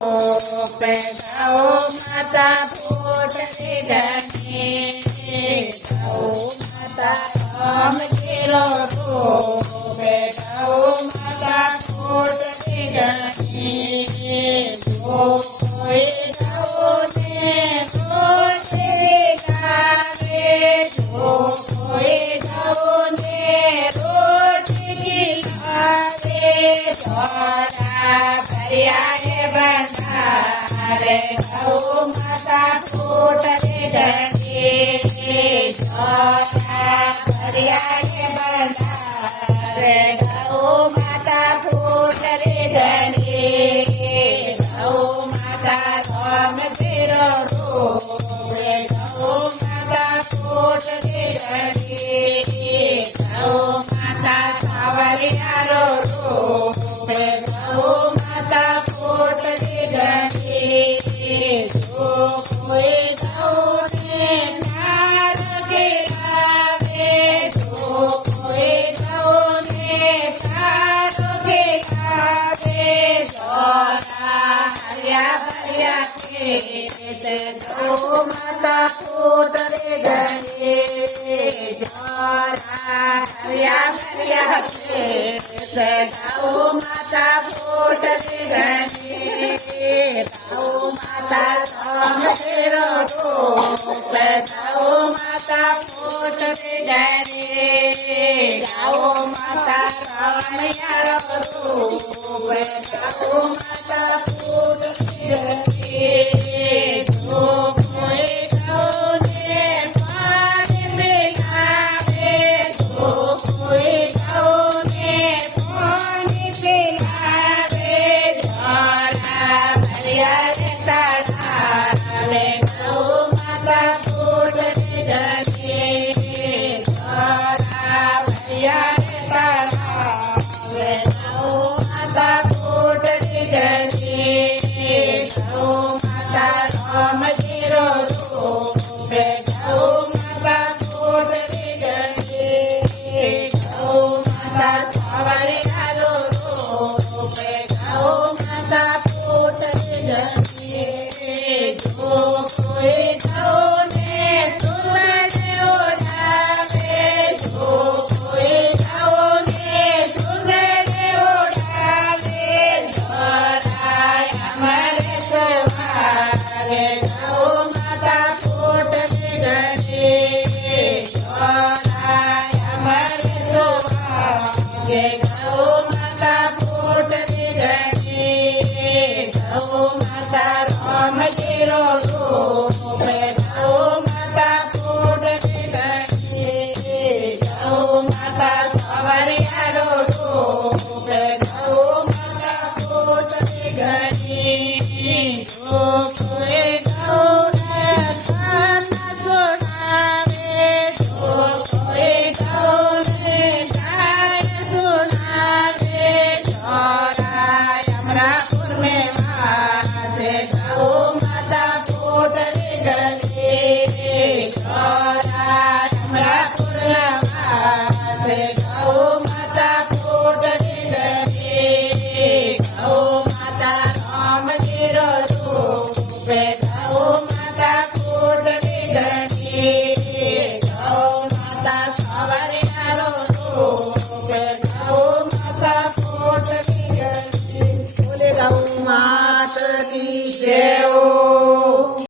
गौ माता फूटने लगी गौ माता हम गिरो तो गौ माता फूटने लगी जो कोई गौ ने रोज दिखावे जो कोई गौ ने रोज दिखावे छोरा भरिया बंधारे गौ माता फूटने लगी छोरा भरिया बंधारे गौ माता फूटने लगी गौ माता राम तेरो रूपे गौ माता फूटने लगी गौ माता सावरिया रूपे गौ माता फूटने लगी जो कोई गौ ने तार गिरावे जो कोई गौ ने तार गिरावे जोरा हरिया भरिया खेत गौ माता फूटने लगी जोरा हरिया भरिया खेत गौ माता फूटने लगी गौ माता राम तेरो रूप गौ माता फूटने लगी गौ माता राम यारो रूप गौ माता फूटने लगी जो कोई गौ ने पानी पिलावे जो कोई गौ ने पानी पिलावे जोरा भरिया तारे गौ माता फूटने लगी जोरा भरिया तारे गौ माता फूटने लगी गौ माता राम तेरो रूप गौ माता फूटने लगी गौ माता सावरिया रूप गौ माता फूटने लगी जो कोई गौ ने सुनने उड़ावे जो कोई गौ ने सुनने उड़ावे जोरा हमारे सवारे गौ माता फूटने लगी जोरा हमारे सवारे गौ माता फूटने लगी गौ माता राम तेरो रूप गौ माता फूटने लगी गौ माता सावरिया रूप गौ माता फूटने लगी जो कोई गौ ने गाना सुनावे जो कोई गौ ने गाय सुनावे जोरा अमरापुर में माते गौ माता फूटने लगी जोरा अमरापुर माते गौ माता फूटने लगी गौ माता राम तेरो रूप गौ माता फूटने लगी गौ माता सावरिया रूप गौ माता फूटने लगी बोले गौ माता की जय।